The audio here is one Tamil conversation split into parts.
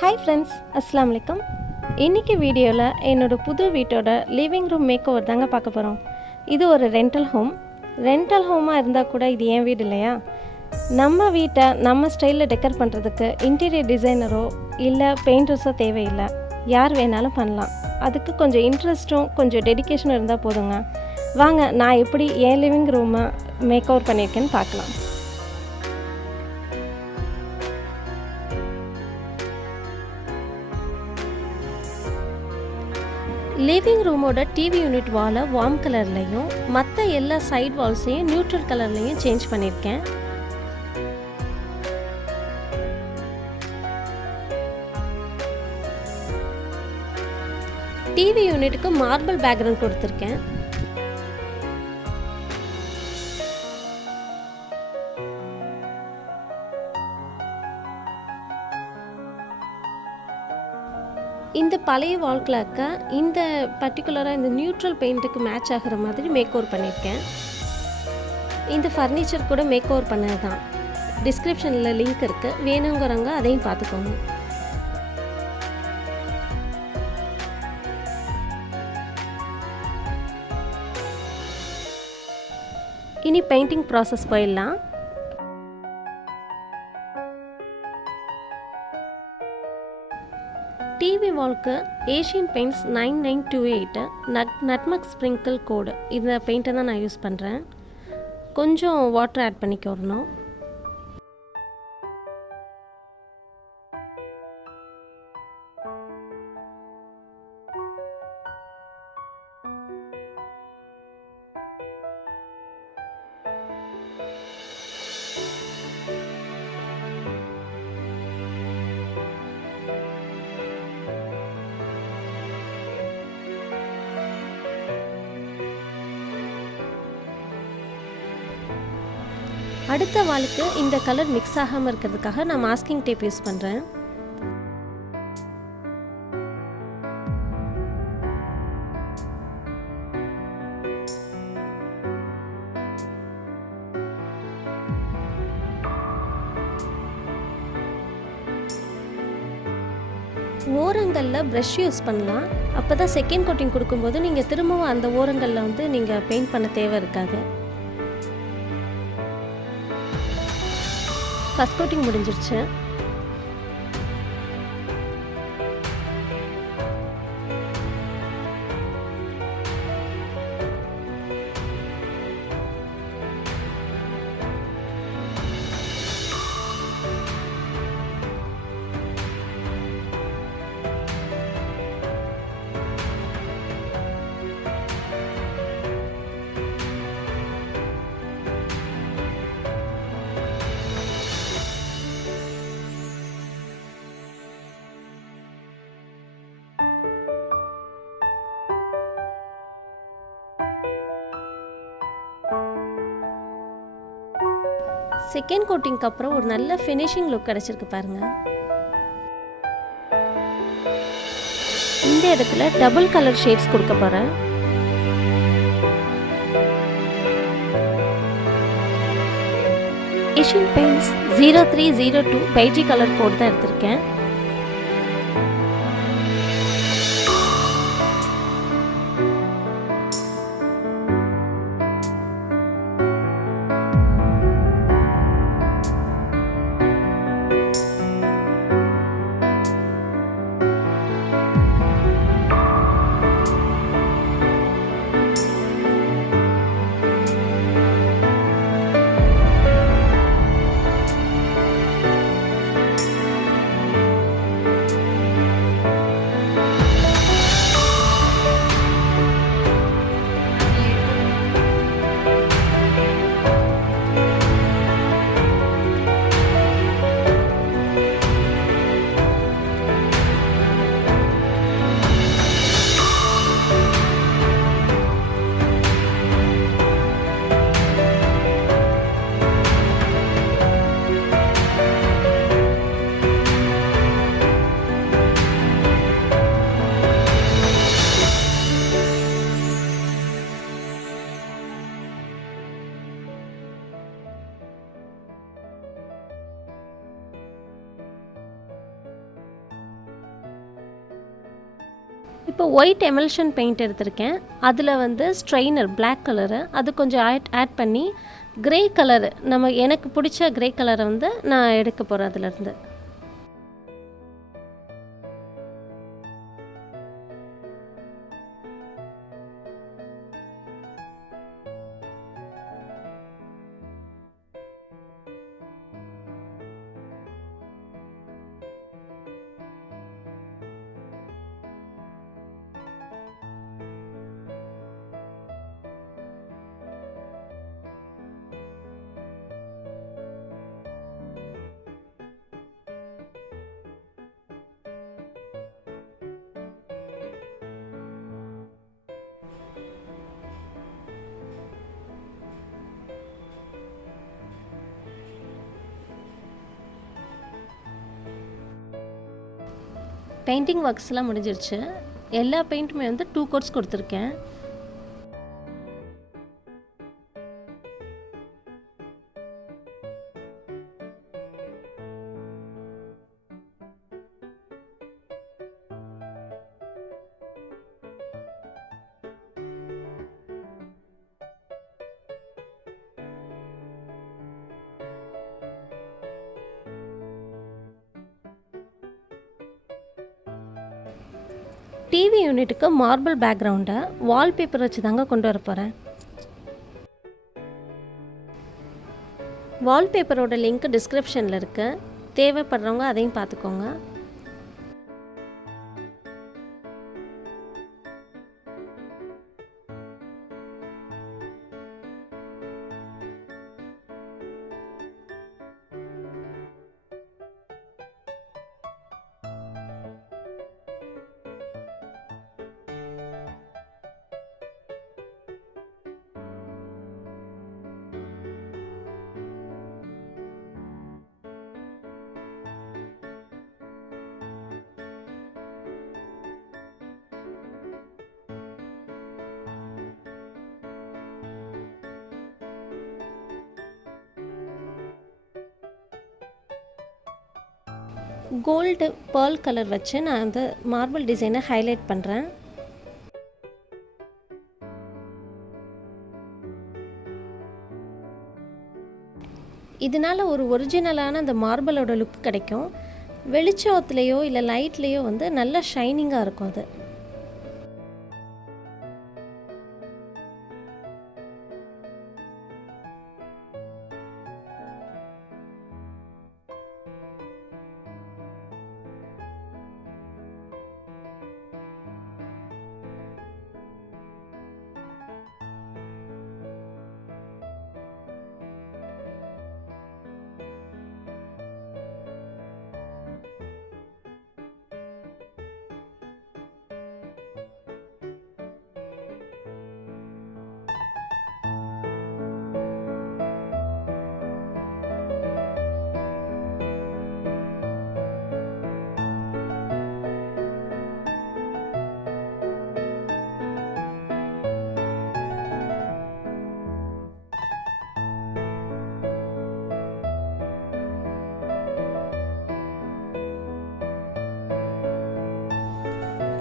Hi friends, Assalamu alaikum. இன்னைக்கு வீடியோல என்னோட புது வீட்டோட லிவிங் ரூம் மேக்ஓவர் தாங்க பார்க்க போறோம். இது ஒரு ரெண்டல் ஹோமா இருந்தா கூட இது ஏன் வீடு இல்லையா? நம்ம வீட்டை நம்ம ஸ்டைல்ல டெக்கர் பண்றதுக்கு இன்டீரியர் டிசைனரோ இல்ல பெயிண்டர்ஸோ தேவையில்லை. யார் வேணாலும் பண்ணலாம். அதுக்கு கொஞ்சம் இன்ட்ரெஸ்டும் கொஞ்சம் டெடிகேஷனும் இருந்தா போதுங்க. வாங்க நான் எப்படி என் லிவிங் ரூமை மேக்ஓவர் பண்ணியிருக்கேன்னு பார்க்கலாம். லிவிங் ரூமோட டிவி யூனிட் வாலை வார்ம் கலர்லையும் மற்ற எல்லா சைட் வால்ஸையும் நியூட்ரல் கலர்லையும் சேஞ்ச் பண்ணியிருக்கேன். டிவி யூனிட்டுக்கு மார்பிள் பேக்ரவுண்ட் கொடுத்துருக்கேன். இந்த பழைய வால் கிளாக்கை இந்த பர்டிகுலராக இந்த நியூட்ரல் பெயிண்ட்டுக்கு மேட்ச் ஆகிற மாதிரி மேக் ஓவர் பண்ணியிருக்கேன். இந்த ஃபர்னிச்சர் கூட மேக் ஓவர் பண்ணது தான். டிஸ்கிரிப்ஷனில் லிங்க் இருக்குது, வேணுங்கிறவங்க அதையும் பார்த்துக்கோங்க. இனி பெயிண்டிங் ப்ராசஸ் போயிடலாம். டிவி வால்க்கு Asian Paints 9928 nutmeg sprinkle code இந்த பெயிண்ட்டை தான் நான் யூஸ் பண்ணுறேன். கொஞ்சம் வாட்டர் ஆட் பண்ணிக்கணும். அடுத்த வாலுக்கு இந்த கலர் மிக்ஸ் ஆகாமல் இருக்கிறதுக்காக நான் மாஸ்கிங் டேப் யூஸ் பண்ணுறேன். ஓரங்களில் ப்ரஷ் யூஸ் பண்ணலாம். அப்போ தான் செகண்ட் கோட்டிங் கொடுக்கும்போது நீங்கள் திரும்பவும் அந்த ஓரங்களில் நீங்கள் பெயிண்ட் பண்ண தேவை இருக்காது. ஃபர்ஸ்ட் கோட்டிங் முடிஞ்சிருச்சு. செகண்ட் கோட்டிங்க்கு அப்புறம் ஒரு நல்ல ஃபினிஷிங் லுக் கிடைச்சிருக்கு பாருங்க. இந்த இடத்துல டபுள் கலர் ஷேட்ஸ் கொடுக்க போறேன். ஏஷியன் பெயிண்ட்ஸ் 0302 பைஜி கலர் கோட் தான் எடுத்திருக்கேன். இப்போ ஒயிட் எமல்ஷன் பெயிண்ட் எடுத்திருக்கேன். அதில் வந்து ஸ்ட்ரெயினர் பிளாக் கலரு அது கொஞ்சம் ஆட் பண்ணி கிரே கலரு எனக்கு பிடிச்ச கிரே கலரை வந்து நான் எடுக்க போகிறேன் அதிலேருந்து. பெயிண்டிங் ஒர்க்ஸ்லாம் முடிஞ்சிருச்சு. எல்லா பெயிண்ட்டுமே வந்து 2 கோட்ஸ் கொடுத்துருக்கேன். டிவி யூனிட்டுக்கு மார்பிள் பேக்ரவுண்டை வால்பேப்பர் வச்சு தாங்க கொண்டு வர போகிறேன். வால்பேப்பரோட லிங்க் டிஸ்கிரிப்ஷனில் இருக்குது. தேவைப்படுறவங்க அதையும் பார்த்துக்கோங்க. கோல்டு பேர்ல் கலர் வச்சு நான் அந்த மார்பிள் டிசைனை ஹைலைட் பண்ணுறேன். இதனால் ஒரு ஒரிஜினலான அந்த மார்பிளோட லுக் கிடைக்கும். வெளிச்சத்துலேயோ இல்லை லைட்லேயோ வந்து நல்லா ஷைனிங்காக இருக்கும் அது.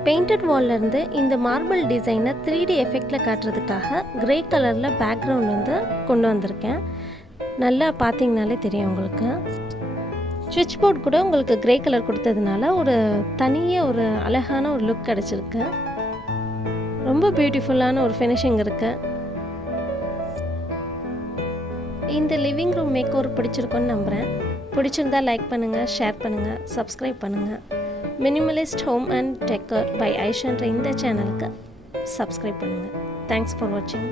பெயிண்டட் வால்லேருந்து இந்த மார்பிள் டிசைனை 3D எஃபெக்டில் காட்டுறதுக்காக கிரே கலரில் பேக்ரவுண்ட் வந்து கொண்டு வந்திருக்கேன். நல்லா பார்த்தீங்கனாலே தெரியும் உங்களுக்கு. ஸ்விட்ச் போர்ட் கூட உங்களுக்கு கிரே கலர் கொடுத்ததுனால ஒரு தனியாக ஒரு அழகான ஒரு லுக் கிடச்சிருக்கு. ரொம்ப பியூட்டிஃபுல்லான ஒரு ஃபினிஷிங் இருக்குது. இந்த லிவிங் ரூம் மேக் ஓவர் பிடிச்சிருக்கோன்னு நம்புகிறேன். பிடிச்சிருந்தா லைக் பண்ணுங்கள், ஷேர் பண்ணுங்கள், சப்ஸ்கிரைப் பண்ணுங்கள். Minimalist home and decor by ஐஷான்ற இந்த சேனலுக்கு சப்ஸ்கிரைப் பண்ணுங்கள். தேங்க்ஸ் ஃபார் வாட்சிங்.